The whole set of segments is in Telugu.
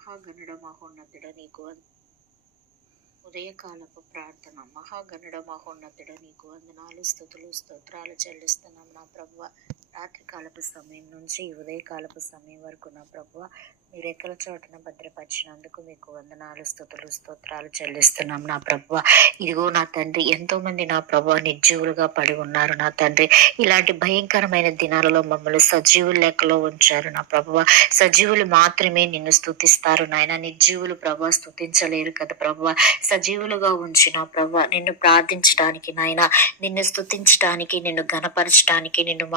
మహాగణుడ మహోన్నతుడ నీకు ఉదయకాలపు ప్రార్థన. మహాగణుడ మహోన్నతుడ నీకు వందనాలు స్థుతులు స్తోత్రాలు చెల్లిస్తున్నాం నా ప్రభు రాత్రికాలపు సమయం నుంచి ఉదయకాలపు సమయం వరకు నా ప్రభు మీరు ఎక్కల చోటన భద్రపరిచినందుకు మీకు వందనాలు స్థుతులు స్తోత్రాలు చెల్లిస్తున్నాం. నా ప్రభువ ఇదిగో నా తండ్రి ఎంతో మంది నా ప్రభు నిర్జీవులుగా పడి ఉన్నారు. నా తండ్రి ఇలాంటి భయంకరమైన దినాలలో మమ్మల్ని సజీవుల లెక్కలో ఉంచారు. నా ప్రభు సజీవులు మాత్రమే నిన్ను స్తుతిస్తారు నాయన నిర్జీవులు ప్రభు స్థుతించలేరు కదా ప్రభువ. సజీవులుగా ఉంచిన ప్రభు నిన్ను ప్రార్థించడానికి నాయన నిన్ను స్తుతించడానికి నిన్ను గణపరచడానికి నిన్ను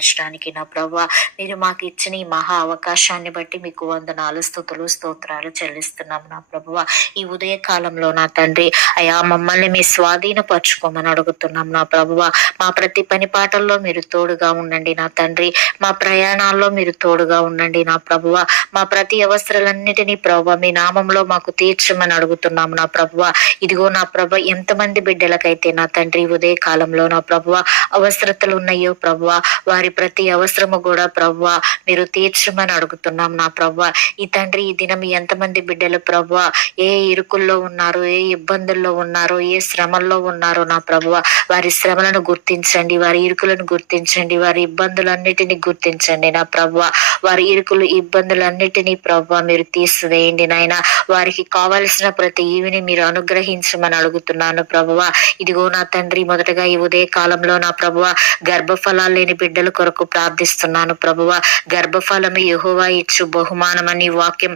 మహిమపరచడానికి నా ప్రభా మీరు మాకు ఇచ్చిన ఈ మహా అవకాశాన్ని బట్టి మీకు వందనాలు స్థుతులు స్తోత్రాలు చెల్లిస్తున్నాం నా ప్రభువ ఈ ఉదయ కాలంలో నా తండ్రి అయా మమ్మల్ని మీ స్వాధీనపరచుకోమని అడుగుతున్నాం నా ప్రభువ మా ప్రతి పని పాటల్లో మీరు తోడుగా ఉండండి నా తండ్రి. మా ప్రయాణాల్లో మీరు తోడుగా ఉండండి నా ప్రభువ మా ప్రతి అవసరాలన్నిటినీ ప్రభు మీ నామంలో మాకు తీర్చమని అడుగుతున్నాము నా ప్రభువ ఇదిగో నా ప్రభ ఎంతమంది బిడ్డలకైతే నా తండ్రి ఉదయ కాలంలో నా ప్రభువ అవసరతలు ఉన్నాయో ప్రభువ వారి ప్రతి అవసరము కూడా ప్రభువ మీరు తీర్చమని అడుగుతున్నాం నా ప్రభువ ఈ తండ్రి ఈ దినం ఎంతమంది బిడ్డలు ప్రభువ ఏ ఇరుకుల్లో ఉన్నారు ఏ ఇబ్బందుల్లో ఉన్నారు ఏ శ్రమల్లో ఉన్నారో నా ప్రభువ వారి శ్రమలను గుర్తించండి వారి ఇరుకులను గుర్తించండి వారి ఇబ్బందులన్నిటినీ గుర్తించండి నా ప్రభువ వారి ఇరుకులు ఇబ్బందులన్నిటినీ ప్రభువ మీరు తీసివేయండి నాయన. వారికి కావలసిన ప్రతి ఈవిని మీరు అనుగ్రహించమని అడుగుతున్నాను ప్రభువ ఇదిగో నా తండ్రి మొదటగా ఈ ఉదయ కాలంలో నా ప్రభువ గర్భఫలాలు లేని బిడ్డలు కొరకు ప్రార్థిస్తున్నాను ప్రభువ. గర్భఫలము యహోవా ఇచ్చు బహుమానమని వాక్యం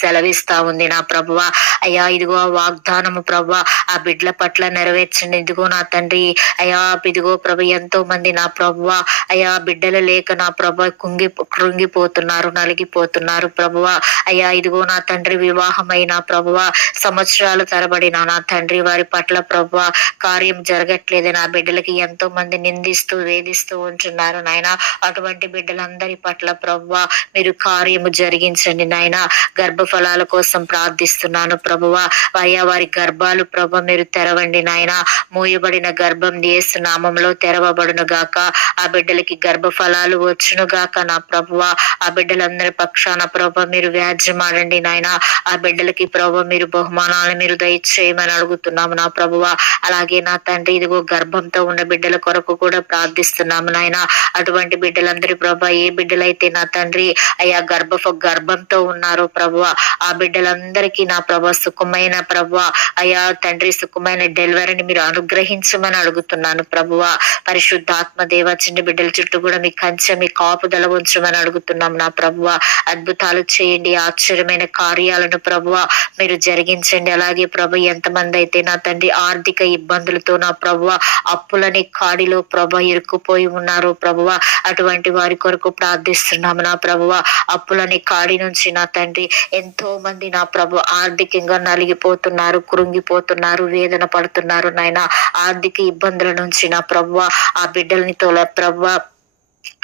సెలవిస్తా ఉంది నా ప్రభువ. అయ్యా ఇదిగో ఆ వాగ్దానము ప్రభు ఆ బిడ్డల పట్ల నెరవేర్చండి. ఇదిగో నా తండ్రి. అయ్యా ఇదిగో ప్రభు ఎంతో మంది నా ప్రభువ. అయ్యా బిడ్డలు లేక నా ప్రభ కుంగి కృంగిపోతున్నారు నలిగిపోతున్నారు ప్రభువ. అయ్యా ఇదిగో నా తండ్రి వివాహమైన ప్రభువ. సంవత్సరాలు తరబడిన నా తండ్రి వారి పట్ల ప్రభువ కార్యం జరగట్లేదు. నా బిడ్డలకి ఎంతో మంది నిందిస్తూ వేధిస్తూ ఉంటున్నారు నాయన. అటువంటి బిడ్డలందరి పట్ల ప్రభువ మీరు కార్యము జరిగించండి నాయన. గర్భఫలాల కోసం ప్రార్థిస్తున్నాను ప్రభువ. అయ్యా వారి గర్భాలు ప్రభ మీరు తెరవండి నాయన. మూయబడిన గర్భం యేసు నామంలో తెరవబడును గాక. ఆ బిడ్డలకి గర్భ ఫలాలు వచ్చును గాక నా ప్రభువ. ఆ బిడ్డలందరి పక్షాన ప్రభ మీరు వ్యాజ్యమాడండి నాయన. ఆ బిడ్డలకి ప్రభ మీరు బహుమానాలు మీరు దయచేయమని అడుగుతున్నాము నా ప్రభువ. అలాగే నా తండ్రి ఇదిగో గర్భంతో ఉన్న బిడ్డల కొరకు కూడా ప్రార్థిస్తున్నాము నాయన. అటువంటి బిడ్డలందరి ప్రభ ఏ బిడ్డలైతే నా తండ్రి అయ్యా గర్భ గర్భంతో ఉన్నారో ప్రభు ఆ బిడ్డలందరికీ నా ప్రభా సుఖమైన ప్రభా అయా తండ్రి సుఖమైన డెలివరీని మీరు అనుగ్రహించమని అడుగుతున్నాను ప్రభువ పరిశుద్ధాత్మ దేవ చిన్న బిడ్డల చుట్టూ కూడా మీ కంచె మీ కాపుదల ఉంచమని అడుగుతున్నాం నా ప్రభువ అద్భుతాలు చేయండి ఆశ్చర్యమైన కార్యాలను ప్రభువ మీరు జరిగించండి. అలాగే ప్రభు ఎంతమంది అయితే నా తండ్రి ఆర్థిక ఇబ్బందులతో నా ప్రభువ అప్పులని కాడిలో ప్రభ ఇరుక్కుపోయి ఉన్నారు ప్రభువ అటువంటి వారి కొరకు ప్రార్థిస్తున్నాము నా ప్రభువ అప్పులని కాడి నుంచి నా తండ్రి ఎంతో మంది నా ప్రభు ఆర్థికంగా నలిగిపోతున్నారు కృంగిపోతున్నారు వేదన పడుతున్నారు నాయన. ఆర్థిక ఇబ్బందుల నుంచి నా ప్రభు ఆ బిడ్డల్ని తోల ప్రభు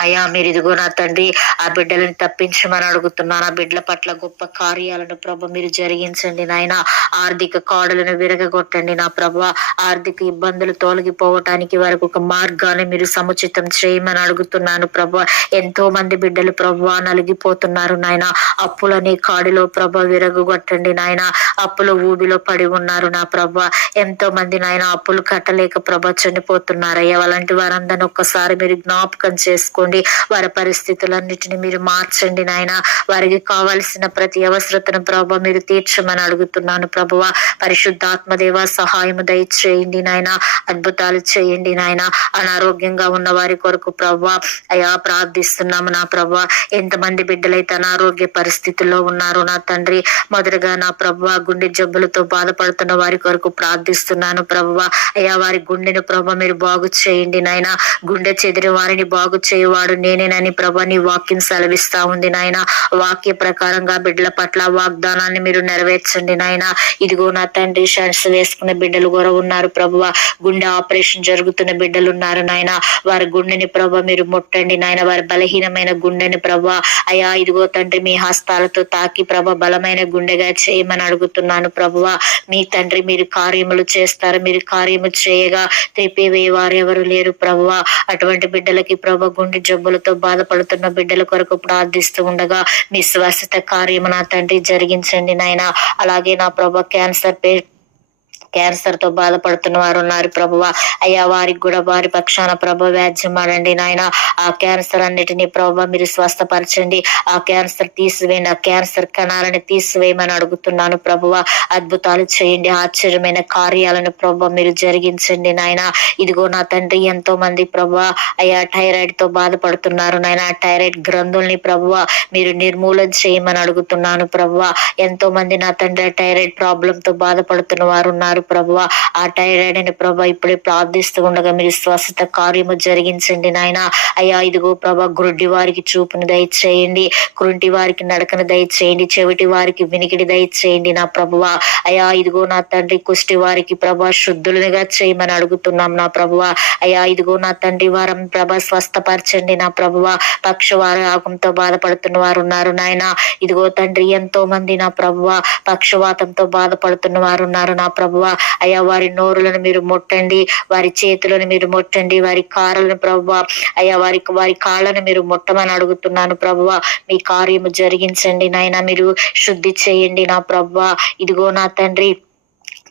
అయ్యా మీరు ఇదిగో నా తండ్రి ఆ బిడ్డలను తప్పించమని అడుగుతున్నాను. ఆ బిడ్డల పట్ల గొప్ప కార్యాలను ప్రభ మీరు జరిగించండి నాయన. ఆర్థిక కాడులను విరగగొట్టండి నా ప్రభ. ఆర్థిక ఇబ్బందులు తొలగిపోవటానికి వారికి ఒక మార్గాన్ని మీరు సముచితం చేయమని అడుగుతున్నాను ప్రభ. ఎంతో మంది బిడ్డలు ప్రభు నలిగిపోతున్నారు నాయన. అప్పులని కాడిలో ప్రభ విరగొట్టండి నాయన. అప్పుల ఊబిలో పడి ఉన్నారు నా ప్రభ. ఎంతో మంది నాయన అప్పులు కట్టలేక ప్రభ చనిపోతున్నారయ్యా. అలాంటి వారందరిని ఒక్కసారి మీరు జ్ఞాపకం చేసి చేసుకోండి. వారి పరిస్థితులన్నిటిని మీరు మార్చండి నాయన. వారికి కావలసిన ప్రతి అవసరతను ప్రభ మీరు తీర్చమని అడుగుతున్నాను ప్రభువ. పరిశుద్ధాత్మదేవ సహాయము దయచేయండి నాయన. అద్భుతాలు చేయండి నాయన. అనారోగ్యంగా ఉన్న వారి కొరకు ప్రభ అయా ప్రార్థిస్తున్నాము నా ప్రభ ఎంతమంది బిడ్డలైతే అనారోగ్య పరిస్థితుల్లో ఉన్నారు నా తండ్రి. మొదటగా నా ప్రభ గుండె జబ్బులతో బాధపడుతున్న వారి కొరకు ప్రార్థిస్తున్నాను ప్రభువ. అయ్యా వారి గుండెను ప్రభ మీరు బాగు చేయండి నాయన. గుండె చెదిరి వారిని బాగు చేయువాడు నేనేనని ప్రభా నీ వాక్యం సెలవిస్తా ఉంది నాయన. వాక్య ప్రకారంగా బిడ్డల పట్ల వాగ్దానాన్ని మీరు నెరవేర్చండి నాయన. ఇదిగో నా తండ్రి షర్ట్స్ వేసుకున్న బిడ్డలు కూడా ఉన్నారు ప్రభువ. గుండె ఆపరేషన్ జరుగుతున్న బిడ్డలు ఉన్నారు నాయన. వారి గుండెని ప్రభ మీరు ముట్టండి నాయన. వారి బలహీనమైన గుండెని ప్రభ. అయా ఇదిగో తండ్రి మీ హస్తాలతో తాకి ప్రభ బలమైన గుండెగా చేయమని అడుగుతున్నాను ప్రభువ. మీ తండ్రి మీరు కార్యములు చేస్తారు మీరు కార్యము చేయగా త్రిపివే వారు ఎవరు లేరు ప్రభువ. అటువంటి బిడ్డలకి ప్రభ గుండె నుండి జబ్బులతో బాధపడుతున్న బిడ్డల కొరకు ప్రార్థిస్తూ ఉండగా మీ స్వస్థత కార్యము నా తండ్రి జరిగించండి నాయన. అలాగే నా ప్రభా క్యాన్సర్ పే క్యాన్సర్తో బాధపడుతున్న వారు ఉన్నారు ప్రభువ. అయ్యా వారికి కూడా వారి పక్షాన ప్రభు వ్యాధ్యం ఆడండి నాయన. ఆ క్యాన్సర్ అన్నిటినీ ప్రభు మీరు స్వస్థపరచండి. ఆ క్యాన్సర్ తీసివేయండి. ఆ క్యాన్సర్ కణాలను తీసివేయమని అడుగుతున్నాను ప్రభువ. అద్భుతాలు చేయండి. ఆశ్చర్యమైన కార్యాలను ప్రభు మీరు జరిగించండి నాయన. ఇదిగో నా తండ్రి ఎంతో మంది ప్రభు అయ్యా థైరాయిడ్తో బాధపడుతున్నారు నాయన. ఆ థైరాయిడ్ గ్రంథుల్ని ప్రభువ మీరు నిర్మూలన చేయమని అడుగుతున్నాను ప్రభువ. ఎంతో మంది నా తండ్రి థైరాయిడ్ ప్రాబ్లం తో బాధపడుతున్న వారు ఉన్నారు ప్రభువ. ఆ టైరాయిడ్ అని ప్రభా ఇప్పుడే ప్రార్థిస్తూ ఉండగా మీరు స్వస్థత కార్యము జరిగించండి నాయన. అయ్యా ఇదిగో ప్రభా గుడ్డి వారికి చూపును దయచేయండి. కృంటి వారికి నడకను దయచేయండి. చెవిటి వారికి వినికిడి దయచేయండి నా ప్రభువ. అయ్యా ఇదిగో నా తండ్రి కుష్టి వారికి ప్రభా శుద్ధులుగా చేయమని అడుగుతున్నాం నా ప్రభువ. అయ్యా ఇదిగో నా తండ్రి వారం ప్రభ స్వస్థపరచండి నా ప్రభువ. పక్షవార ఆగంతో బాధపడుతున్న వారు ఉన్నారు నాయన. ఇదిగో తండ్రి ఎంతో మంది నా ప్రభువ. పక్షవాతంతో బాధపడుతున్న వారు ఉన్నారు నా ప్రభువ. అయ్యా వారి నోరులను మీరు ముట్టండి వారి చేతులను మీరు ముట్టండి వారి కారులను ప్రభువ అయ్యా వారి వారి కాళ్ళను మీరు ముట్టమని అడుగుతున్నాను ప్రభువ. మీ కార్యము జరిగించండి నాయన మీరు శుద్ధి చేయండి నా ప్రభువ. ఇదిగో నా తండ్రి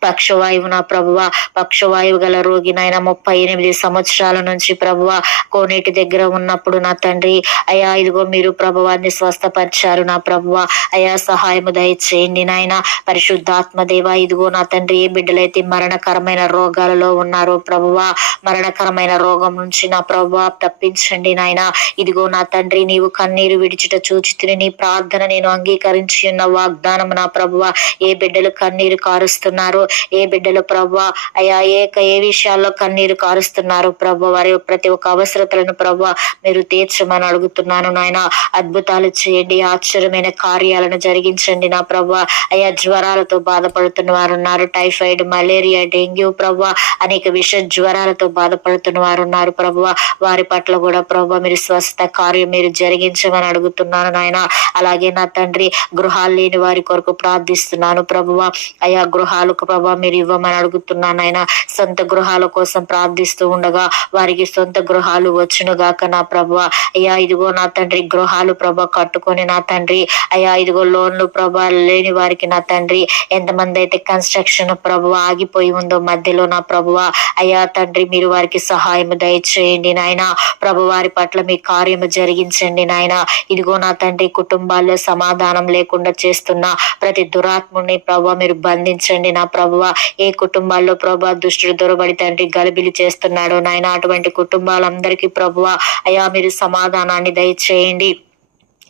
పక్షవాయువు నా ప్రభువ. పక్షవాయువు గల రోగి నాయన ముప్పై ఎనిమిది సంవత్సరాల నుంచి ప్రభువ కోనేటి దగ్గర ఉన్నప్పుడు నా తండ్రి అయా ఇదిగో మీరు ప్రభువాన్ని స్వస్థపరిచారు నా ప్రభువ. అయా సహాయము దయచేయండి నాయన. పరిశుద్ధాత్మ దేవ ఇదిగో నా తండ్రి ఏ బిడ్డలైతే మరణకరమైన రోగాలలో ఉన్నారో ప్రభువ మరణకరమైన రోగం నుంచి నా ప్రభువ తప్పించండి నాయన. ఇదిగో నా తండ్రి నీవు కన్నీరు విడిచిట చూచితిని నీ ప్రార్థన నేను అంగీకరించి ఉన్న వాగ్దానం నా ప్రభువ. ఏ బిడ్డలు కన్నీరు కారుస్తున్నారు ఏ బిడ్డలు ప్రభా అయా ఏ ఏ విషయాల్లో కన్నీరు కారుస్తున్నారు ప్రభా వారి ప్రతి ఒక్క అవసరతలను ప్రభా మీరు తీర్చమని అడుగుతున్నాను నాయన. అద్భుతాలు చేయండి ఆశ్చర్యమైన కార్యాలను జరిగించండి నా ప్రభా. అయా జ్వరాలతో బాధపడుతున్న వారు ఉన్నారు టైఫాయిడ్ మలేరియా డెంగ్యూ ప్రభా అనేక విష జ్వరాలతో బాధపడుతున్న వారు ఉన్నారు ప్రభా. వారి పట్ల కూడా ప్రభా మీరు స్వస్థ కార్యం మీరు జరిగించమని అడుగుతున్నాను నాయన. అలాగే నా తండ్రి గృహాలు లేని వారి కొరకు ప్రార్థిస్తున్నాను ప్రభువ అయా గృహాలకు ప్రభా మీరు ఇవ్వమని అడుగుతున్నాను ఆయన సొంత గృహాల కోసం ప్రార్థిస్తూ ఉండగా వారికి సొంత గృహాలు వచ్చును గాక నా ప్రభా. అయ్యా ఇదిగో నా తండ్రి గృహాలు ప్రభ కట్టుకొని నా తండ్రి. అయ్యా ఇదిగో లోన్లు ప్రభా లేని వారికి నా తండ్రి. ఎంతమంది అయితే కన్స్ట్రక్షన్ ప్రభు ఆగిపోయి ఉందో మధ్యలో నా ప్రభువ అయ్యా తండ్రి మీరు వారికి సహాయం దయచేయండి నాయన. ప్రభు వారి పట్ల మీ కార్యము జరిగించండి నాయన. ఇదిగో నా తండ్రి కుటుంబాల్లో సమాధానం లేకుండా చేస్తున్న ప్రతి దురాత్ముని ప్రభు మీరు బంధించండి నా ప్రభువ ఏ కుటుంబాల్లో ప్రభా దుష్టుడు దొరబడి తండ్రి గలిబిలి చేస్తున్నాడు నాయన అటువంటి కుటుంబాలందరికీ ప్రభువ అయా మీరు సమాధానాన్ని దయచేయండి.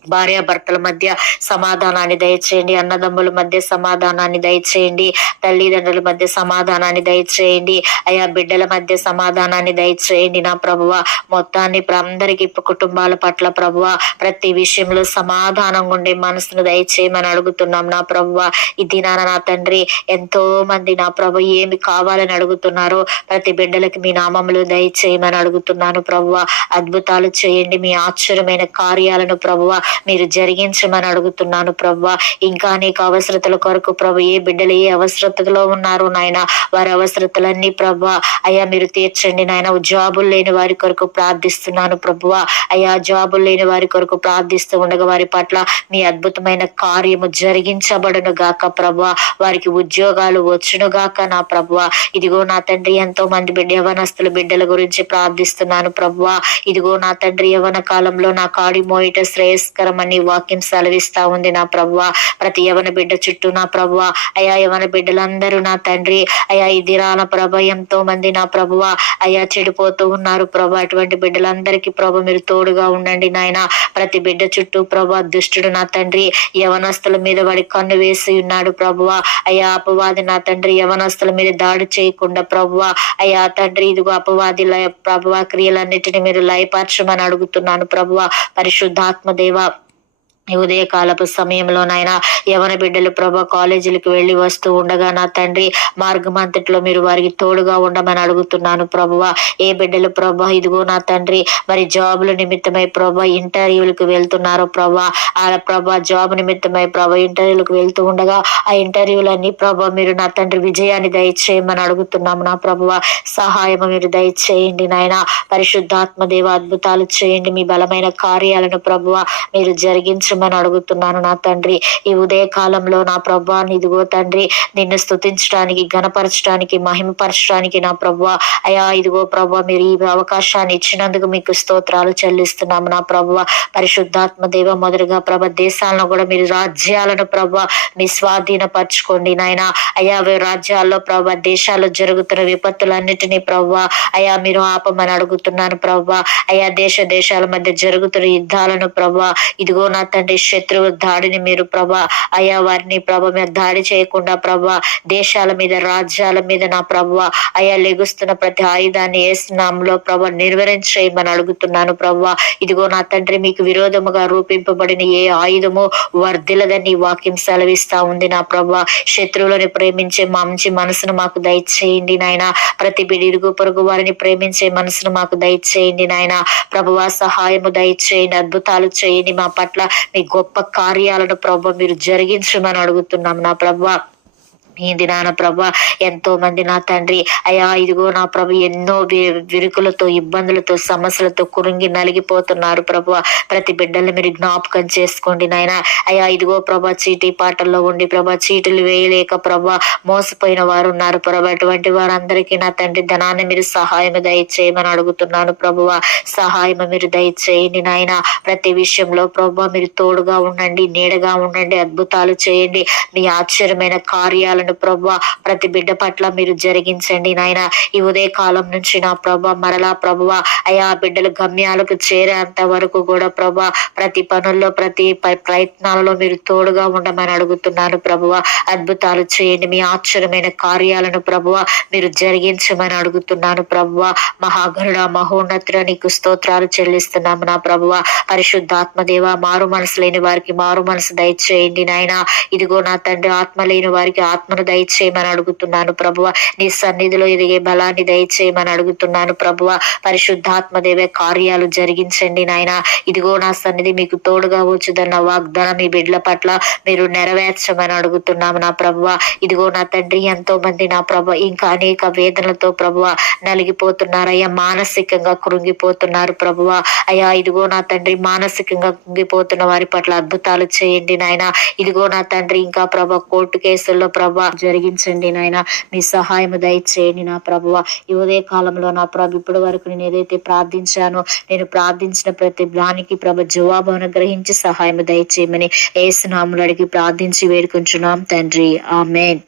భార్యాభర్తల మధ్య సమాధానాన్ని దయచేయండి అన్నదమ్ముల మధ్య సమాధానాన్ని దయచేయండి తల్లిదండ్రుల మధ్య సమాధానాన్ని దయచేయండి అయా బిడ్డల మధ్య సమాధానాన్ని దయచేయండి నా ప్రభువ. మొత్తాన్ని అందరికి కుటుంబాల పట్ల ప్రభువ ప్రతి విషయంలో సమాధానంగా ఉండే మనసును దయచేయమని అడుగుతున్నాం నా ప్రభువ. ఇది నాన్న నా తండ్రి ఎంతో మంది నా ప్రభు ఏమి కావాలని అడుగుతున్నారో ప్రతి బిడ్డలకి మీ నామంలో దయచేయమని అడుగుతున్నాను ప్రభువ. అద్భుతాలు చేయండి మీ ఆశ్చర్యమైన కార్యాలను ప్రభువ మీరు జరిగించమని అడుగుతున్నాను ప్రభా ఇంకా అనేక అవసరతల కొరకు ప్రభు ఏ బిడ్డలు ఏ అవసరతలో ఉన్నారు నాయన? వారి అవసరతలన్నీ ప్రభా అయ్యా మీరు తీర్చండి నాయన. జాబులు లేని వారి కొరకు ప్రార్థిస్తున్నాను ప్రభువ అయ్యా జాబులు లేని వారి కొరకు ప్రార్థిస్తూ ఉండగా వారి పట్ల మీ అద్భుతమైన కార్యము జరిగించబడును గాక ప్రభు వారికి ఉద్యోగాలు వచ్చును గాక నా ప్రభు ఇదిగో నా తండ్రి ఎంతో మంది బిడ్డ యవనస్తుల బిడ్డల గురించి ప్రార్థిస్తున్నాను ప్రభువా ఇదిగో నా తండ్రి యవన కాలంలో నా కాడి మోయిట శ్రేయస్కర వాక్యం సెలవిస్తా ఉంది. నా ప్రవ్వ ప్రతి యవన బిడ్డ చుట్టూ నా ప్రవ్వ. అయా యవన బిడ్డలందరూ నా తండ్రి. అయా ఈ దిరాల ప్రభ ఎంతో మంది నా ప్రభువ అయా చెడిపోతూ ఉన్నారు ప్రభు. అటువంటి బిడ్డలందరికీ ప్రభు మీరు తోడుగా ఉండండి నాయన. ప్రతి బిడ్డ చుట్టూ ప్రభ దుష్టుడు నా తండ్రి. యవనస్తుల మీద వాడి కన్ను వేసి ఉన్నాడు ప్రభువ అయా అపవాది నా తండ్రి. యవనస్తుల మీద దాడి చేయకుండా ప్రభువ అయా తండ్రి ఇదిగో అపవాది ప్రభువ క్రియలన్నిటిని మీరు లయపరచమని అడుగుతున్నాను ప్రభువ పరిశుద్ధాత్మ దేవ ఉదయ ఉదయకాలపు సమయంలో నాయన యవన బిడ్డలు ప్రభా కాలేజీలకు వెళ్ళి వస్తూ ఉండగా నా తండ్రి మార్గమంతట్లో మీరు వారికి తోడుగా ఉండమని అడుగుతున్నాను ప్రభువ. ఏ బిడ్డలు ప్రభా ఇదిగో నా తండ్రి మరి జాబుల నిమిత్తమై ప్రభా ఇంటర్వ్యూలకు వెళ్తున్నారు ప్రభా. ఆ ప్రభా జాబ్ నిమిత్తమై ప్రభా ఇంటర్వ్యూలకు వెళ్తూ ఉండగా ఆ ఇంటర్వ్యూలన్నీ ప్రభా మీరు నా తండ్రి విజయాన్ని దయచేయమని అడుగుతున్నాము నా ప్రభువ. సహాయం మీరు దయచేయండి నాయన. పరిశుద్ధాత్మ దేవ అద్భుతాలు చేయండి. మీ బలమైన కార్యాలను ప్రభువ మీరు జరిగించమని అడుగుతున్నాను నా తండ్రి? ఈ ఉదయ కాలంలో నా ప్రభా ఇదిగో తండ్రి నిన్ను స్తుతించడానికి గణపరచడానికి మహిమపరచడానికి నా ప్రభా. అయా ఇదిగో ప్రభా మీరు ఈ అవకాశాన్ని ఇచ్చినందుకు మీకు స్తోత్రాలు చెల్లిస్తున్నాము నా ప్రభా. పరిశుద్ధాత్మ దేవ మొదలుగా ప్రభ దేశాలను కూడా మీరు రాజ్యాలను ప్రభా మీ స్వాధీనపరచుకోండి నాయన అయా రాజ్యాల్లో ప్రభా దేశాల్లో జరుగుతున్న విపత్తులన్నిటినీ ప్రభా అయా మీరు ఆపమని అడుగుతున్నాను ప్రభా. అయా దేశ దేశాల మధ్య జరుగుతున్న యుద్ధాలను ప్రభా ఇదిగో నా తండ్రి శత్రువు దాడిని మీరు ప్రభా అయా వారిని ప్రభ మీద దాడి చేయకుండా ప్రభా దేశాల మీద రాజ్యాల మీద నా ప్రభా అయా లెగుస్తున్న ప్రతి ఆయుధాన్ని ఏసునాంలో ప్రభ నిర్వహించేయమని అడుగుతున్నాను ప్రభా. ఇదిగో నా తండ్రి మీకు విరోధముగా రూపింపబడిన ఏ ఆయుధము వర్ధిలదని వాక్యం సెలవిస్తా ఉంది నా ప్రభా. శత్రువులను ప్రేమించే మంచి మనసును మాకు దయచేయండి నాయన. ప్రతి బిడిరుగు పొరుగు వారిని ప్రేమించే మనసును మాకు దయచేయండి నాయన. ప్రభువా సహాయము దయచేయండి అద్భుతాలు చేయండి మా పట్ల నీ గొప్ప కార్యాలను ప్రభావ మీరు జరిగించమని అడుగుతున్నాం నా ప్రభా. నీది దినాన ప్రభ? ఎంతో మంది నా తండ్రి. అయా ఇదిగో నా ప్రభు ఎన్నో వి- విరుకులతో ఇబ్బందులతో సమస్యలతో కురింగి నలిగిపోతున్నారు ప్రభు. ప్రతి బిడ్డలు మీరు జ్ఞాపకం చేసుకోండి నాయన. అయా ఇదిగో ప్రభా చీటీ పాటల్లో ఉండి ప్రభా చీటీలు వేయలేక ప్రభా మోసపోయిన వారు ఉన్నారు ప్రభా. అటువంటి వారందరికీ నా తండ్రి ధనాన్ని మీరు సహాయం దయచేయమని అడుగుతున్నాను ప్రభువ. సహాయం మీరు దయచేయండి నాయన. ప్రతి విషయంలో ప్రభా మీరు తోడుగా ఉండండి నీడగా ఉండండి అద్భుతాలు చేయండి. మీ ఆశ్చర్యమైన కార్యాలను ప్రభా ప్రతి బిడ్డ పట్ల మీరు జరిగించండి నాయన. ఈ ఉదయ కాలం నుంచి నా ప్రభా మరలా ప్రభువ అయా బిడ్డలు గమ్యాలకు చేరేంత వరకు కూడా ప్రభా ప్రతి పనుల్లో ప్రతి ప- ప్రయత్నాలలో మీరు తోడుగా ఉండమని అడుగుతున్నాను ప్రభువ అద్భుతాలు చేయండి. మీ ఆశ్చర్యమైన కార్యాలను ప్రభువ మీరు జరిగించమని అడుగుతున్నాను ప్రభువ మహాగరుడ మహోన్నతుడ నీకు స్తోత్రాలు చెల్లిస్తున్నాము నా ప్రభువ పరిశుద్ధాత్మదేవ మారు మనసు లేని వారికి మారు మనసు దయచేయండి నాయన. ఇదిగో నా తండ్రి ఆత్మ లేని వారికి కృపను దయచేయమని అడుగుతున్నాను ప్రభువ. నీ సన్నిధిలో ఎదిగే బలాన్ని దయచేయమని అడుగుతున్నాను ప్రభువ. పరిశుద్ధాత్మ దేవే కార్యాలు జరిగించండి నాయన. ఇదిగో నా సన్నిధి మీకు తోడుగా వచ్చుదన్న వాగ్దానం మీ బిడ్డల పట్ల మీరు నెరవేర్చమని అడుగుతున్నాము నా ప్రభువ. ఇదిగో నా తండ్రి ఎంతో మంది నా ప్రభు ఇంకా అనేక వేదనలతో ప్రభువ నలిగిపోతున్నారయ్యా మానసికంగా కృంగిపోతున్నారు ప్రభువ. అయ్యా ఇదిగో నా తండ్రి మానసికంగా కృంగిపోతున్న వారి పట్ల అద్భుతాలు చేయండి నాయన. ఇదిగో నా తండ్రి ఇంకా ప్రభ కోర్టు కేసుల్లో ప్రభ జరిగించండి నాయన. మీ సహాయం దయచేయండి నా ప్రభువ. ఈ ఉదయ కాలంలో నా ప్రభు ఇప్పటి వరకు నేను ఏదైతే ప్రార్థించానో నేను ప్రార్థించిన ప్రతి దానికి ప్రభ జవాబు అనుగ్రహించి సహాయం దయచేయమని ఏసునాములు అడిగి ప్రార్థించి వేడుకుంటున్నాం తండ్రి. ఆమెన్.